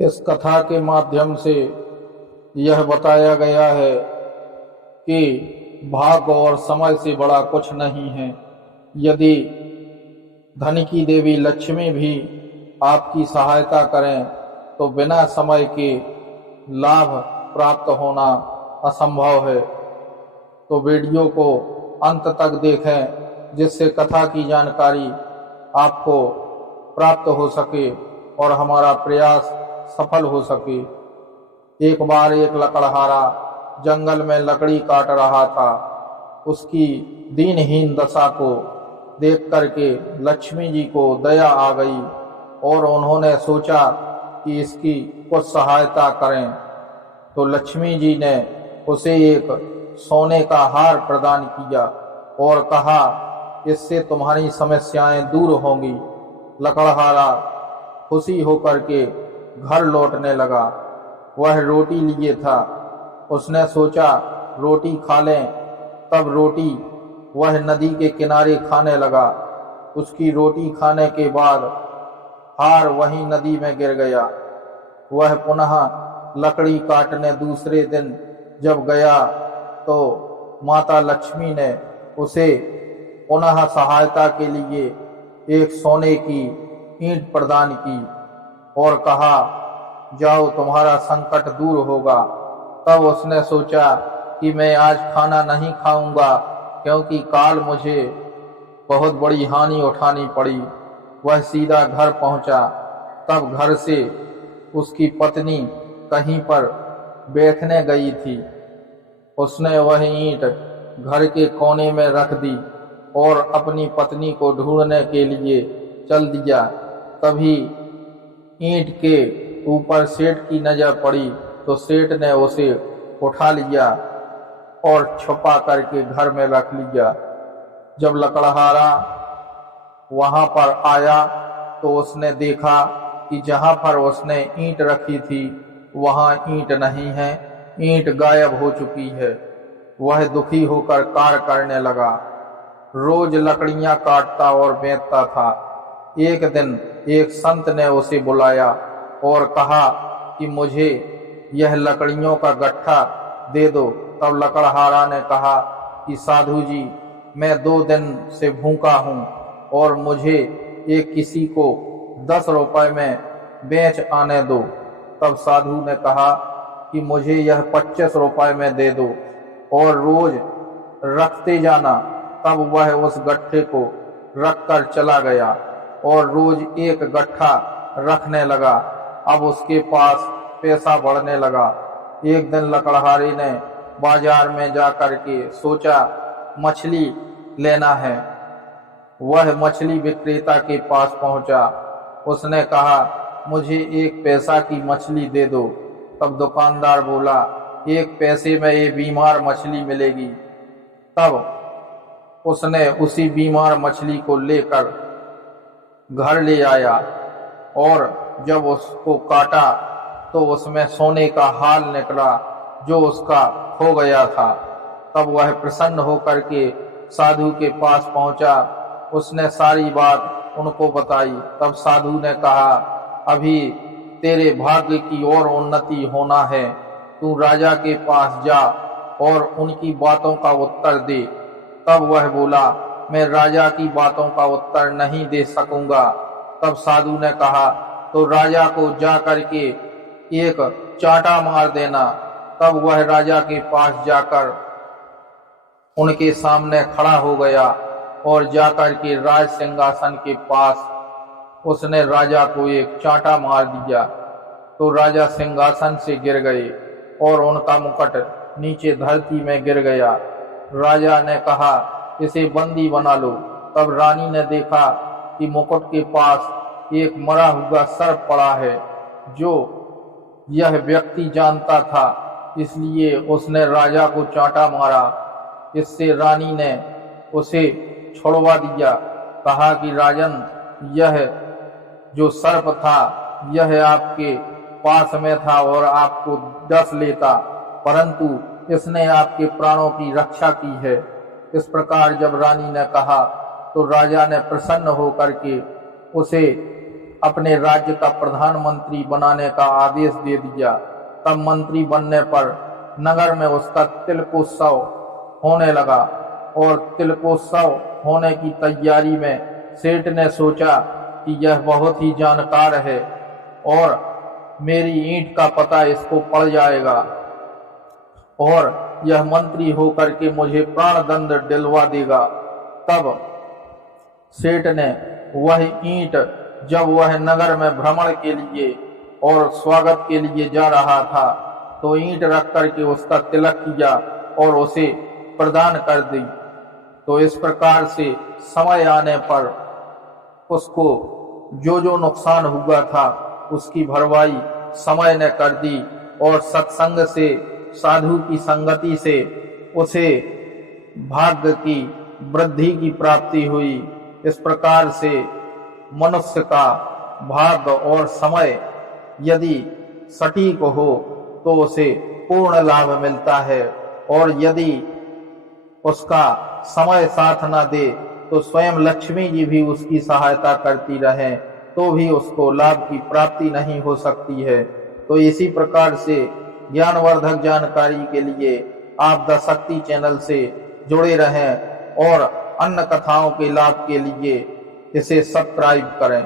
इस कथा के माध्यम से यह बताया गया है कि भाग्य और समय से बड़ा कुछ नहीं है। यदि धन की देवी लक्ष्मी भी आपकी सहायता करें तो बिना समय के लाभ प्राप्त होना असंभव है। तो वीडियो को अंत तक देखें जिससे कथा की जानकारी आपको प्राप्त हो सके और हमारा प्रयास सफल हो सके। एक बार एक लकड़हारा जंगल में लकड़ी काट रहा था। उसकी दीनहीन दशा को देख करके लक्ष्मी जी को दया आ गई और उन्होंने सोचा कि इसकी कुछ सहायता करें। तो लक्ष्मी जी ने उसे एक सोने का हार प्रदान किया और कहा, इससे तुम्हारी समस्याएं दूर होंगी। लकड़हारा खुशी होकर के घर लौटने लगा। वह रोटी लिए था। उसने सोचा रोटी खा लें। तब रोटी वह नदी के किनारे खाने लगा। उसकी रोटी खाने के बाद हार वही नदी में गिर गया। वह पुनः लकड़ी काटने दूसरे दिन जब गया तो माता लक्ष्मी ने उसे पुनः सहायता के लिए एक सोने की ईंट प्रदान की और कहा, जाओ तुम्हारा संकट दूर होगा। तब उसने सोचा कि मैं आज खाना नहीं खाऊंगा क्योंकि काल मुझे बहुत बड़ी हानि उठानी पड़ी। वह सीधा घर पहुंचा। तब घर से उसकी पत्नी कहीं पर बैठने गई थी। उसने वह ईंट घर के कोने में रख दी और अपनी पत्नी को ढूंढने के लिए चल दिया। तभी ईंट के ऊपर सेठ की नजर पड़ी तो सेठ ने उसे उठा लिया और छुपा करके घर में रख लिया। जब लकड़हारा वहां पर आया तो उसने देखा कि जहां पर उसने ईंट रखी थी वहां ईंट नहीं है, ईंट गायब हो चुकी है। वह दुखी होकर कार्य करने लगा। रोज लकड़ियां काटता और बेचता था। एक दिन एक संत ने उसे बुलाया और कहा कि मुझे यह लकड़ियों का गट्ठा दे दो। तब लकड़हारा ने कहा कि साधु जी, मैं 2 दिन से भूखा हूँ और मुझे एक किसी को 10 रुपए में बेच आने दो। तब साधु ने कहा कि मुझे यह 25 रुपए में दे दो और रोज रखते जाना। तब वह उस गट्ठे को रख कर चला गया और रोज एक गट्ठा रखने लगा। अब उसके पास पैसा बढ़ने लगा। एक दिन लकड़हारे ने बाजार में जाकर के सोचा मछली लेना है। वह मछली विक्रेता के पास पहुंचा। उसने कहा, मुझे 1 पैसा की मछली दे दो। तब दुकानदार बोला, 1 पैसे में ये बीमार मछली मिलेगी। तब उसने उसी बीमार मछली को लेकर घर ले आया और जब उसको काटा तो उसमें सोने का हार निकला जो उसका खो गया था। तब वह प्रसन्न होकर के साधु के पास पहुंचा। उसने सारी बात उनको बताई। तब साधु ने कहा, अभी तेरे भाग्य की और उन्नति होना है। तू राजा के पास जा और उनकी बातों का उत्तर दे। तब वह बोला, मैं राजा की बातों का उत्तर नहीं दे सकूंगा। तब साधु ने कहा, तो राजा को जा करके एक चांटा मार देना। तब वह राजा के पास जाकर उनके सामने खड़ा हो गया और जाकर के राज सिंहासन के पास उसने राजा को एक चांटा मार दिया। तो राजा सिंहासन से गिर गए और उनका मुकुट नीचे धरती में गिर गया। राजा ने कहा, इसे बंदी बना लो। तब रानी ने देखा कि मुकुट के पास एक मरा हुआ सर्प पड़ा है जो यह व्यक्ति जानता था, इसलिए उसने राजा को चांटा मारा। इससे रानी ने उसे छुड़वा दिया। कहा कि राजन, यह जो सर्प था यह आपके पास में था और आपको डस लेता, परंतु इसने आपके प्राणों की रक्षा की है। इस प्रकार जब रानी ने कहा तो राजा ने प्रसन्न होकर के उसे अपने राज्य का प्रधानमंत्री बनाने का आदेश दे दिया। तब मंत्री बनने पर नगर में उसका तिलकोत्सव होने लगा और तिलकोत्सव होने की तैयारी में सेठ ने सोचा कि यह बहुत ही जानकार है और मेरी ईंट का पता इसको पड़ जाएगा और यह मंत्री होकर के मुझे प्राणदंड दिलवा देगा। तब सेठ ने वह ईंट, जब वह नगर में भ्रमण के लिए और स्वागत के लिए जा रहा था, तो ईंट रख करके उसका तिलक किया और उसे प्रदान कर दी। तो इस प्रकार से समय आने पर उसको जो जो नुकसान हुआ था उसकी भरवाई समय ने कर दी और सत्संग से, साधु की संगति से उसे भाग्य की वृद्धि की प्राप्ति हुई। इस प्रकार से मनुष्य का भाग्य और समय यदि सटीक हो तो उसे पूर्ण लाभ मिलता है और यदि उसका समय साथ न दे तो स्वयं लक्ष्मी जी भी उसकी सहायता करती रहे तो भी उसको लाभ की प्राप्ति नहीं हो सकती है। तो इसी प्रकार से ज्ञानवर्धक जानकारी के लिए आप द शक्ति चैनल से जुड़े रहें और अन्य कथाओं के लाभ के लिए इसे सब्सक्राइब करें।